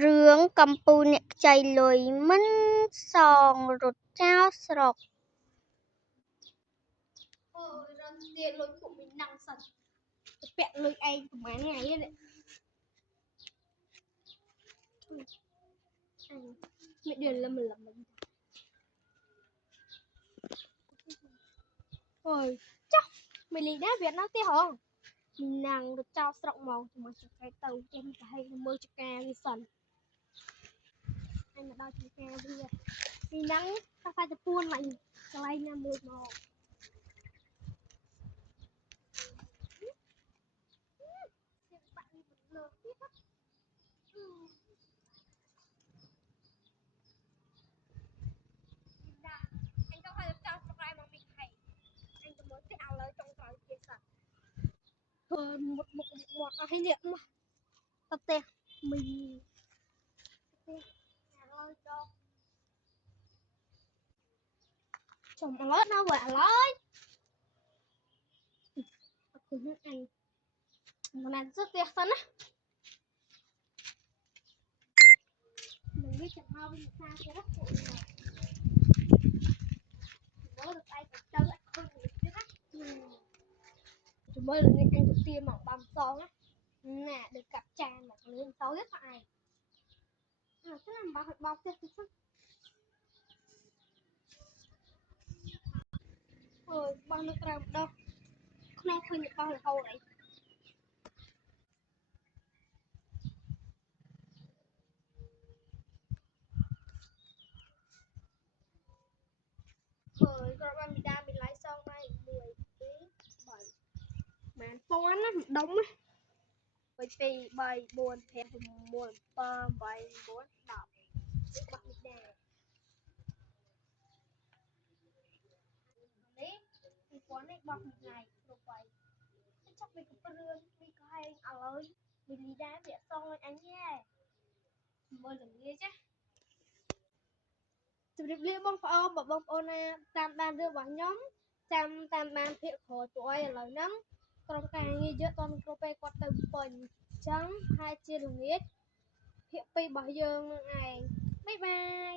រឿងកំពូលអ្នកខ្ចីលុយមិនសងរត់ចោលស្រុកអូយរត់ទៀតលុយពួកមីណាំងសិនទៅពាក់លុយឯងប្រហែលថ្ងៃនេះមិនដៀលលឹមអូយចុះមិនលីដែរវាអត់នៅទេហងមីណាំងរត់ចោលស្រុកមកមកចកែទៅចេះទៅឲ្យមើលចកាវាសិនអញមកដល់ចកាវាមីណាំងថាទៅពួនមកកន្លែងណាមួយមកបាក់នេះមិនលើទៀតអញទៅឲ្យចោលស្រុកហើយមកមីខៃអញទៅមើលផ្ទះឲ្យលើចុងក្រោយទៀតសិនធ្វើមុតមុខមាត់អស់ហើយនេះមកទៅផ្ទះមីផ្ទះឲ្យលើចុងចំឥឡូវនៅវិញឥឡូវអត់ឃើញអញមកណាទៅផ្ទះសិនណាមិនវាចាំមកវិញថាទៀតណាពួកនេះមើលទៅឯងទៅទៅអត់ឃើញទៀតណាចាំមើលល្ងាចអញទៅទាមកបាំសងណាដូចកាប់ចានមកលឿនទៅទៀតប៉ឯងអើស្នាមបោះផ្ទះទៅសិនអើយបោះនៅក្រៅម្ដងក្នុងឃើញបោះរហូតអីអើយគាត់បានមីដាមានឡាយសងដែរ1 2 3បានប៉ុនណាម្ដុំណា1 2 3 4 5 6 7 8 9 10បាក់មីដានេះពីប៉ុននេះបោះមួយថ្ងៃគ្រប់ហើយចុះពីកំព្រឿនពីកហែងឥឡូវមីលីដាវាសងអញហ៎មើលល្ងាចចាជម្រាបលាបងប្អូនបងប្អូនណាតាមដានរឿងរបស់ខ្ញុំតាមដានភាគក្រោយពួកឯងឥឡូវហ្នឹងក្រុមការងារយើងតមិនគ្រប់ពេលគាត់ទៅពេញអញ្ចឹងហើយជាល្ងាចភាគ2របស់យើងនឹងឯងបាយបាយ